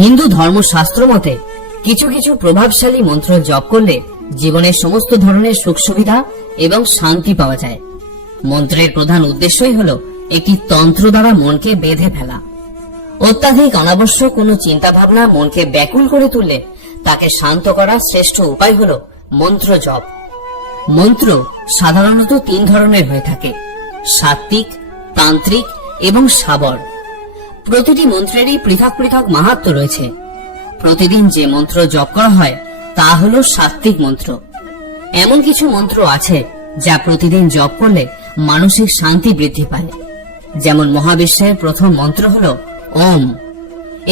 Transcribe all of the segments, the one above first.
হিন্দু ধর্মশাস্ত্র মতে কিছু কিছু প্রভাবশালী মন্ত্র জপ করলে জীবনের সমস্ত ধরনের সুখ সুবিধা এবং শান্তি পাওয়া যায়। মন্ত্রের প্রধান উদ্দেশ্যই হল একটি তন্ত্র দ্বারা মনকে বেঁধে ফেলা। অত্যাধিক অনাবশ্যক কোনো চিন্তা ভাবনা মনকে ব্যাকুল করে তুললে তাকে শান্ত করার শ্রেষ্ঠ উপায় হল মন্ত্র জপ। মন্ত্র সাধারণত 3 ধরনের হয়ে থাকে: সাত্ত্বিক, তান্ত্রিক এবং সাবর। প্রতিটি মন্ত্রেরই পৃথক পৃথক মাহাত্ম্য রয়েছে। প্রতিদিন যে মন্ত্র জপ করা হয় তা হল সাত্ত্বিক মন্ত্র। এমন কিছু মন্ত্র আছে যা প্রতিদিন জপ করলে মানসিক শান্তি বৃদ্ধি পায়। যেমন মহাবিশ্বের প্রথম মন্ত্র হল ওম।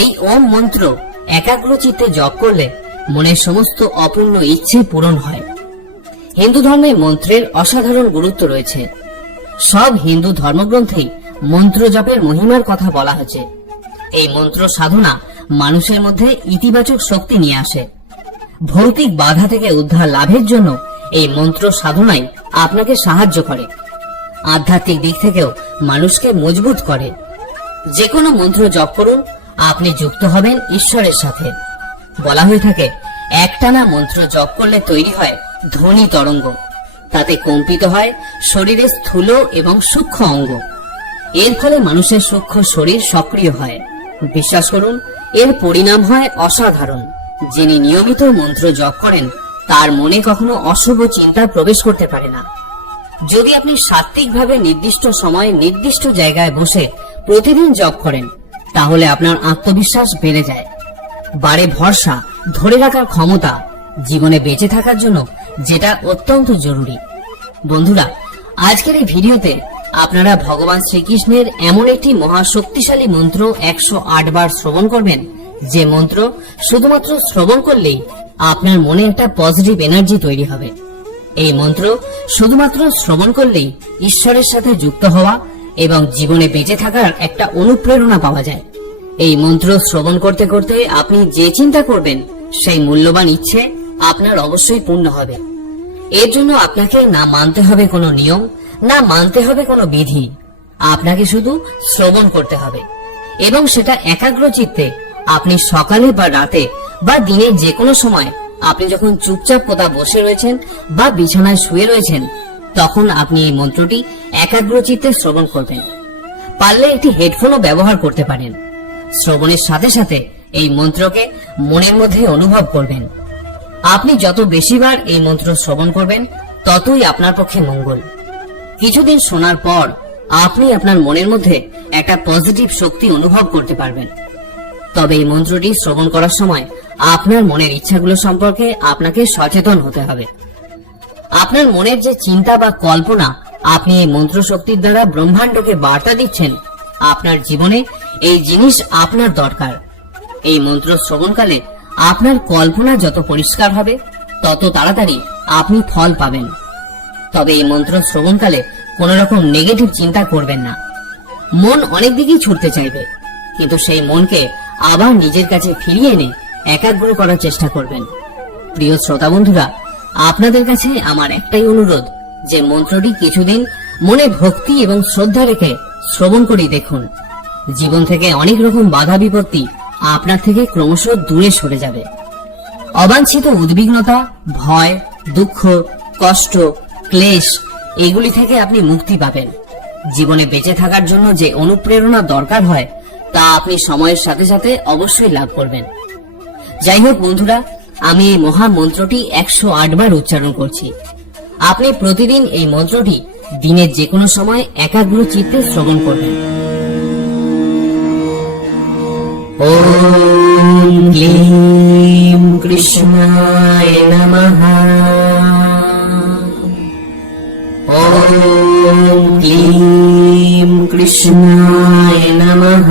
এই ওম মন্ত্র একাগ্র চিত্তে জপ করলে মনের সমস্ত অপূর্ণ ইচ্ছে পূরণ হয়। হিন্দু ধর্মে মন্ত্রের অসাধারণ গুরুত্ব রয়েছে। সব হিন্দু ধর্মগ্রন্থেই মন্ত্র জপের মহিমার কথা বলা হয়েছে। এই মন্ত্র সাধনা মানুষের মধ্যে ইতিবাচক শক্তি নিয়ে আসে। ভৌতিক বাধা থেকে উদ্ধার লাভের জন্য এই মন্ত্র সাধনাই আপনাকে সাহায্য করে। আধ্যাত্মিক দিক থেকেও মানুষকে মজবুত করে। যে কোনো মন্ত্র জপ করুন, আপনি যুক্ত হবেন ঈশ্বরের সাথে। বলা হয়ে থাকে, একটানা মন্ত্র জপ করলে তৈরি হয় ধ্বনি তরঙ্গ। তাতে কম্পিত হয় শরীরের স্থূল এবং সূক্ষ্ম অঙ্গ। এর ফলে মানুষের সূক্ষ্ম শরীর সক্রিয় হয়। বিশ্বাস করুন, এর পরিণাম হয় অসাধারণ। যিনি নিয়মিত মন্ত্র জপ করেন তার মনে কখনো অশুভ চিন্তা প্রবেশ করতে পারে না। যদি আপনি সাত্ত্বিকভাবে নির্দিষ্ট সময়ে নির্দিষ্ট জায়গায় বসে প্রতিদিন জপ করেন, তাহলে আপনার আত্মবিশ্বাস বেড়ে যায়, বাড়ে ভরসা, ধরে রাখার ক্ষমতা, জীবনে বেঁচে থাকার জন্য যেটা অত্যন্ত জরুরি। বন্ধুরা, আজকের এই ভিডিওতে আপনারা ভগবান শ্রীকৃষ্ণের এমন একটি মহাশক্তিশালী মন্ত্র 108 বার শ্রবণ করবেন, যে মন্ত্র শুধুমাত্র শ্রবণ করলেই আপনার মনে একটা পজিটিভ এনার্জি তৈরি হবে। এই মন্ত্র শুধুমাত্র শ্রবণ করলেই ঈশ্বরের সাথে যুক্ত হওয়া এবং জীবনে বেঁচে থাকার একটা অনুপ্রেরণা পাওয়া যায়। এই মন্ত্র শ্রবণ করতে করতে আপনি যে চিন্তা করবেন সেই মূল্যবান ইচ্ছে আপনার অবশ্যই পূর্ণ হবে। এর জন্য আপনাকে না মানতে হবে কোনো নিয়ম, না মানতে হবে কোনো বিধি। আপনাকে শুধু শ্রবণ করতে হবে এবং সেটা একাগ্র চিত্তে আপনি সকালে বা রাতে বা দিনের যে কোনো সময়, আপনি যখন চুপচাপ কোথাও বসে রয়েছেন বা বিছানায় শুয়ে রয়েছেন, তখন আপনি এই মন্ত্রটি একাগ্র চিত্তে শ্রবণ করবেন। পারলে একটি হেডফোনও ব্যবহার করতে পারেন। শ্রবণের সাথে সাথে এই মন্ত্রকে মনের মধ্যে অনুভব করবেন। আপনি যত বেশিবার এই মন্ত্র শ্রবণ করবেন, ততই আপনার পক্ষে মঙ্গল। কিছুদিন শোনার পর আপনি আপনার মনের মধ্যে একটা পজিটিভ শক্তি অনুভব করতে পারবেন। তবে এই মন্ত্রটি শ্রবণ করার সময় আপনার মনের ইচ্ছাগুলো সম্পর্কে আপনাকে সচেতন হতে হবে। আপনার মনের যে চিন্তা বা কল্পনা, আপনি এই মন্ত্র শক্তির দ্বারা ব্রহ্মাণ্ডকে বার্তা দিচ্ছেন আপনার জীবনে এই জিনিস আপনার দরকার। এই মন্ত্র শ্রবণকালে আপনার কল্পনা যত পরিষ্কার হবে, তত তাড়াতাড়ি আপনি ফল পাবেন। তবে এই মন্ত্র শ্রবণকালে কোন রকম নেগেটিভ চিন্তা করবেন না। মন অনেক দিকেই ছুটতে চাইবে, কিন্তু সেই মনকে আবার নিজের কাছে ফিরিয়ে এনে একাগ্র করার চেষ্টা করবেন। প্রিয় শ্রোতা বন্ধুরা, আপনাদের কাছে আমার একটাই অনুরোধ, যে মন্ত্রটি কিছুদিন মনে ভক্তি এবং শ্রদ্ধা রেখে শ্রবণ করে দেখুন। জীবন থেকে অনেক রকম বাধা বিপত্তি আপনার থেকে ক্রমশ দূরে সরে যাবে। অবাঞ্ছিত উদ্বিগ্নতা, ভয়, দুঃখ, কষ্ট, ক্লেশ, এগুলি থেকে আপনি মুক্তি পাবেন। জীবনে বেঁচে থাকার জন্য যে অনুপ্রেরণা দরকার হয়, তা আপনি সময়ের সাথে সাথে অবশ্যই লাভ করবেন। যাই হোক বন্ধুরা, আমি এই মহা মন্ত্রটি 108 বার উচ্চারণ করছি। আপনি প্রতিদিন এই মন্ত্রটি দিনের যে কোনো সময় একাগ্র চিত্তে শ্রবণ করবেন। ওম ক্লীম কৃষ্ণায় নমঃ। ওম ক্লীম কৃষ্ণায় নমঃ।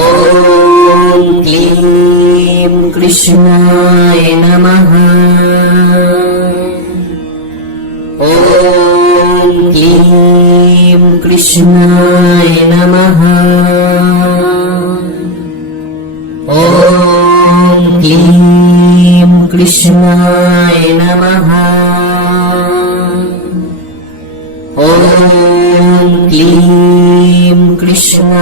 ওম ক্লীম কৃষ্ণায় নমঃ। ওম ক্লীম কৃষ্ণায় নমঃ। ওম ক্লীম কৃষ্ণায় নমঃ। ওম ক্লীম কৃষ্ণায়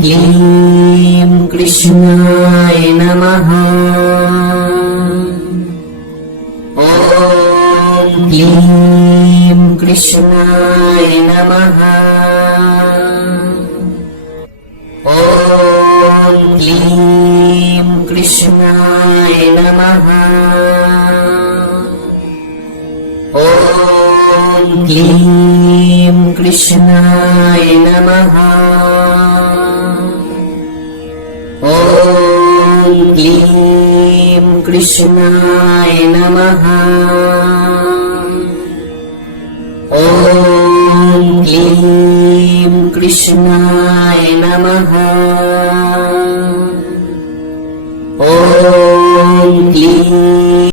क्लीं कृष्णाय नमः। ॐ क्लीं कृष्णाय नमः। ॐ क्लीं कृष्णाय नमः। ॐ क्लीं कृष्णाय नमः। ॐ क्लीं कृष्णाय नमः। ॐ क्लीं कृष्णाय नमः। ॐ क्लीं